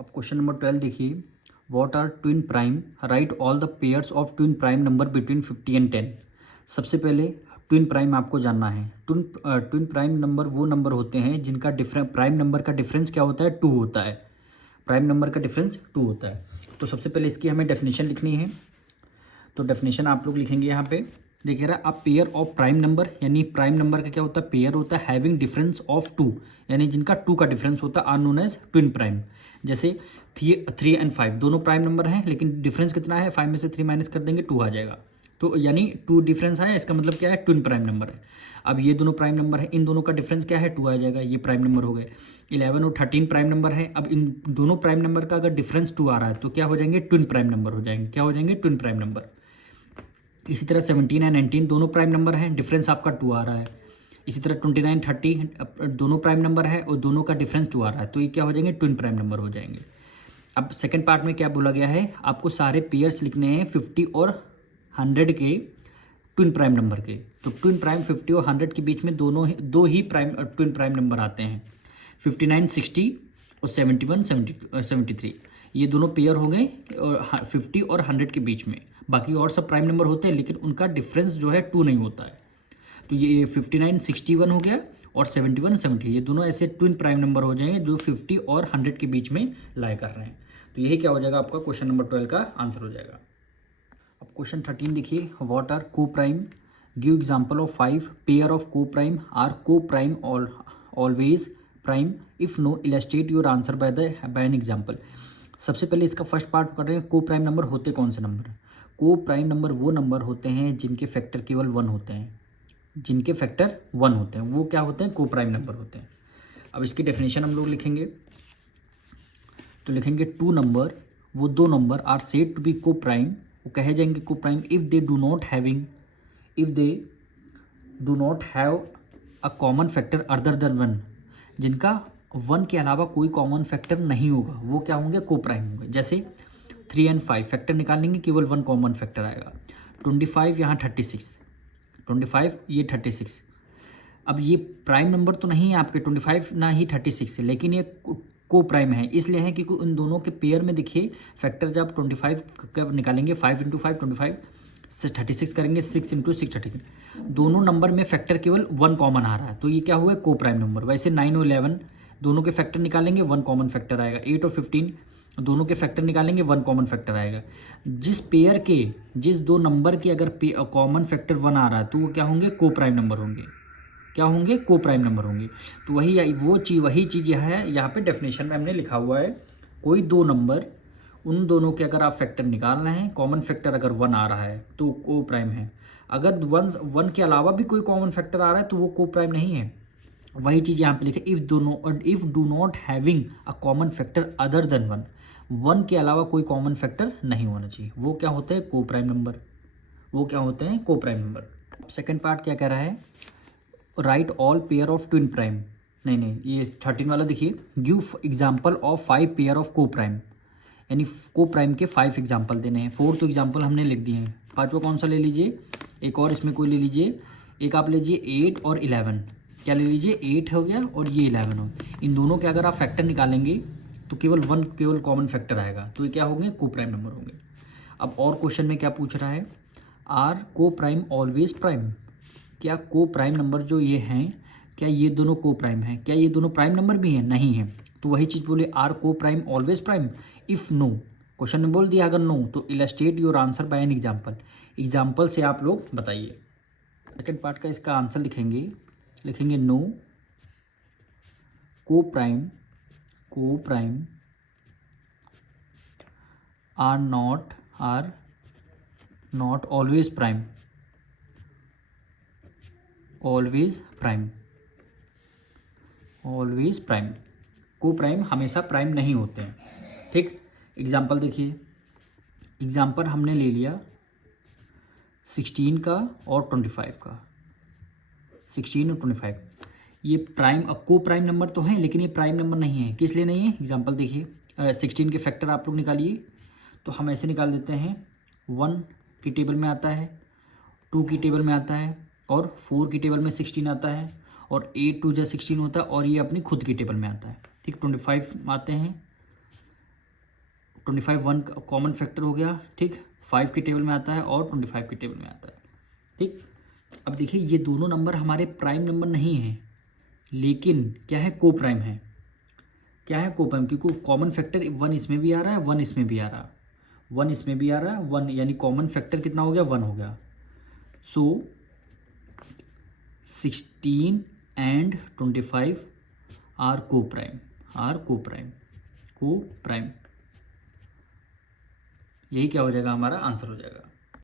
अब question number 12 देखिए, what are twin prime, right all the pairs of twin prime number between 50 and 10। सबसे पहले twin prime आपको जानना है। ट्विन प्राइम नंबर वो नंबर होते हैं जिनका प्राइम नंबर का डिफरेंस क्या होता है, 2 होता है। प्राइम नंबर का डिफरेंस 2 होता है। तो सबसे पहले इसकी हमें डेफिनेशन लिखनी है। तो डेफिनेशन आप लोग लिखेंगे यहाँ पे, देखिए रहा अब पेयर ऑफ प्राइम नंबर, यानी प्राइम नंबर का क्या होता है, पेयर होता है हैविंग डिफरेंस ऑफ 2, यानी जिनका 2 का डिफरेंस होता है, are known as twin prime. जैसे 3 एंड 5 दोनों प्राइम नंबर हैं, लेकिन डिफरेंस कितना है, 5 में से 3 माइनस कर देंगे 2 आ जाएगा। तो यानी 2 डिफरेंस है, इसका मतलब क्या है, ट्विन प्राइम नंबर है। अब ये दोनों प्राइम नंबर है, इन दोनों का डिफरेंस क्या है, 2 आ जाएगा, ये प्राइम नंबर हो गए। 11 और 13 प्राइम नंबर है। अब इन दोनों प्राइम नंबर का अगर डिफरेंस 2 आ रहा है तो क्या हो जाएंगे, ट्विन प्राइम नंबर हो जाएंगे। क्या हो जाएंगे, ट्विन प्राइम नंबर। इसी तरह 17 एंड 19 दोनों प्राइम नंबर हैं, डिफरेंस आपका 2 आ रहा है। इसी तरह 29 30 दोनों प्राइम नंबर है और दोनों का डिफरेंस 2 आ रहा है, तो ये क्या हो जाएंगे, ट्विन प्राइम नंबर हो जाएंगे। अब सेकंड पार्ट में क्या बोला गया है, आपको सारे पेयर्स लिखने हैं 50 और 100 के, ट्विन प्राइम नंबर के। तो ट्विन प्राइम 50 और 100 के बीच में दो ही ट्विन प्राइम नंबर आते हैं, 59 60 और 71 73। ये दोनों पेयर हो गए और 50 और 100 के बीच में। बाकी और सब प्राइम नंबर होते हैं, लेकिन उनका डिफरेंस जो है 2 नहीं होता है। तो ये 59 61 हो गया और 71 70, ये दोनों ऐसे ट्विन प्राइम नंबर हो जाएंगे जो 50 और 100 के बीच में लाई कर रहे हैं। तो यही क्या हो जाएगा, आपका क्वेश्चन नंबर 12 का आंसर हो जाएगा। अब क्वेश्चन 13 देखिए, what are co prime, give example of 5 pair of co prime, are co prime always prime, if no illustrate your answer by an example. सबसे पहले इसका फर्स्ट पार्ट कर रहे हैं, को प्राइम नंबर होते कौन से नंबर। को प्राइम नंबर वो नंबर होते हैं जिनके फैक्टर केवल 1 होते हैं, जिनके फैक्टर 1 होते हैं, वो क्या होते हैं, को प्राइम नंबर होते हैं। अब इसकी डेफिनेशन हम लोग लिखेंगे, तो लिखेंगे 2 नंबर, वो 2 number are said to be co prime, वो कहे जाएंगे co prime if they do not have a common factor other than 1, जिनका 1 के अलावा कोई कॉमन फैक्टर नहीं होगा, वो क्या होंगे, को प्राइम होंगे। जैसे 3 एंड 5 फैक्टर निकालेंगे, केवल 1 कॉमन फैक्टर आएगा। 25 यहाँ 36, 25 ये 36। अब ये प्राइम नंबर तो नहीं है आपके 25 ना ही 36 है, लेकिन ये को प्राइम है, इसलिए है क्योंकि इन दोनों के पेयर में देखिए फैक्टर जब 25 का निकालेंगे, 5 इंटू 5 25 से 36 करेंगे, 6 इंटू 6 36, दोनों नंबर में फैक्टर केवल 1 कॉमन आ रहा है, तो ये क्या हुआ, को प्राइम नंबर। वैसे 9 और 11 दोनों के फैक्टर निकालेंगे, 1 कॉमन फैक्टर आएगा। 8 और 15 दोनों के फैक्टर निकालेंगे, 1 कॉमन फैक्टर आएगा। जिस दो नंबर के अगर कॉमन फैक्टर 1 आ रहा है तो वो क्या होंगे, को प्राइम नंबर होंगे। क्या होंगे, को प्राइम नंबर होंगे। तो वही चीज़ यह है, यहाँ पे डेफिनेशन में हमने लिखा हुआ है, कोई 2 नंबर, उन दोनों के अगर आप फैक्टर निकाल रहे हैं, कॉमन फैक्टर अगर 1 आ रहा है तो को प्राइम है। अगर 1 के अलावा भी कोई कॉमन फैक्टर आ रहा है तो वो को प्राइम नहीं है। वही चीज़ यहाँ पे लिखे, if do not having a common factor other than 1 के अलावा कोई कॉमन फैक्टर नहीं होना चाहिए, वो क्या होते हैं, को प्राइम नंबर। वो क्या होते हैं, को प्राइम नंबर। सेकेंड पार्ट क्या कह रहा है, right all pair of twin prime, नहीं ये 13 वाला देखिए, give example of 5 pair of co prime, यानी को प्राइम के 5 एग्जाम्पल देने हैं। 4 तो एग्जाम्पल हमने लिख दिए हैं, 5वां कौन सा ले लीजिए, एक और इसमें कोई ले लीजिए, एक आप लीजिए 8 और 11, क्या ले लीजिए, 8 हो गया और ये 11 हो। इन दोनों के अगर आप फैक्टर निकालेंगे तो केवल कॉमन फैक्टर आएगा, तो ये क्या होंगे, को प्राइम नंबर होंगे। अब और क्वेश्चन में क्या पूछ रहा है, are co prime always prime, क्या को प्राइम नंबर जो ये हैं, क्या ये दोनों को प्राइम हैं, क्या ये दोनों प्राइम नंबर भी हैं, नहीं है। तो वही चीज़ बोले, are co prime always prime, if no, question में बोल दिया अगर नो, तो illustrate your answer by an example से आप लोग बताइए। सेकेंड पार्ट का इसका आंसर लिखेंगे no co prime are not always prime, always prime, co prime हमेशा प्राइम नहीं होते हैं। ठीक, एग्जाम्पल देखिए, एग्जाम्पल हमने ले लिया 16 का और 25 का, 16 और 25, ये प्राइम, अब को प्राइम नंबर तो हैं लेकिन ये प्राइम नंबर नहीं है। किस लिए नहीं है, एग्जाम्पल देखिए, 16 के फैक्टर आप लोग निकालिए, तो हम ऐसे निकाल देते हैं, 1 की टेबल में आता है, 2 की टेबल में आता है, और 4 की टेबल में 16 आता है, और 8 2 16 होता है, और ये अपनी खुद की टेबल में आता है। ठीक, 25 आते हैं, 25 वन कॉमन फैक्टर हो गया, ठीक, 5 की टेबल में आता है और 25 की टेबल में आता है, ठीक। अब देखिए ये दोनों नंबर हमारे प्राइम नंबर नहीं हैं, लेकिन क्या है, को प्राइम है। क्या है, को प्राइम, क्योंकि कॉमन फैक्टर 1 इसमें भी आ रहा है, 1 इसमें भी आ रहा है, 1 इसमें भी आ रहा है, 1 यानी कॉमन फैक्टर कितना हो गया, 1 हो गया। सो 16 and 25 are co prime, are co prime, co prime. यही क्या हो जाएगा, हमारा आंसर हो जाएगा।